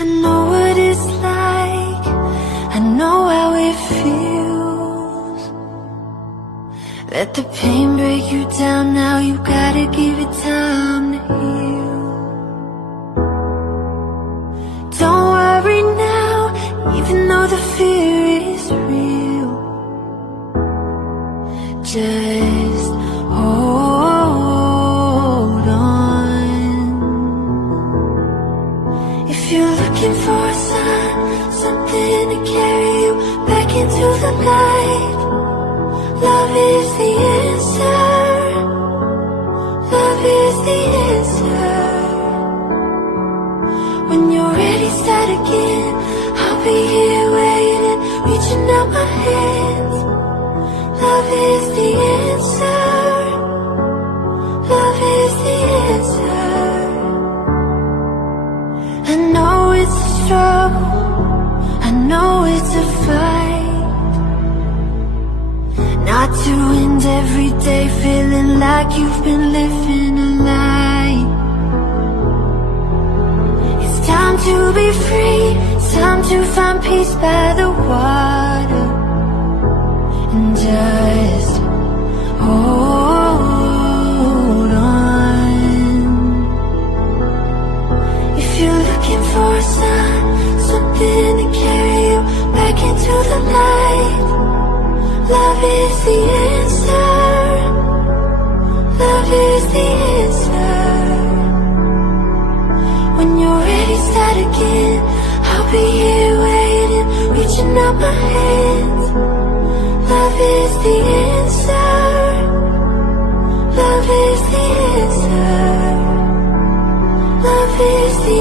I know what it's like, I know how it feels. Let the pain break you down, now you gotta give it time to heal. Don't worry now, even though the fear is real. Just hold on. If you're looking for a sign, something to carry you back into the light, love is the answer. Love is the answer. When you're ready, start again. I'll be here waiting, reaching out my hands. Love is the answer. Love is the answer. I know it's a struggle, I know it's a fight, not to end every day feeling like you've been living a lie. It's time to be free, it's time to find peace by the water. And just hold on. If you're looking for a sign, something to carry you back into the light, love is the answer. Love is the answer. When you're ready, start again. I'll be here waiting, reaching out my hands. Love is the answer. Love is the answer. Love is the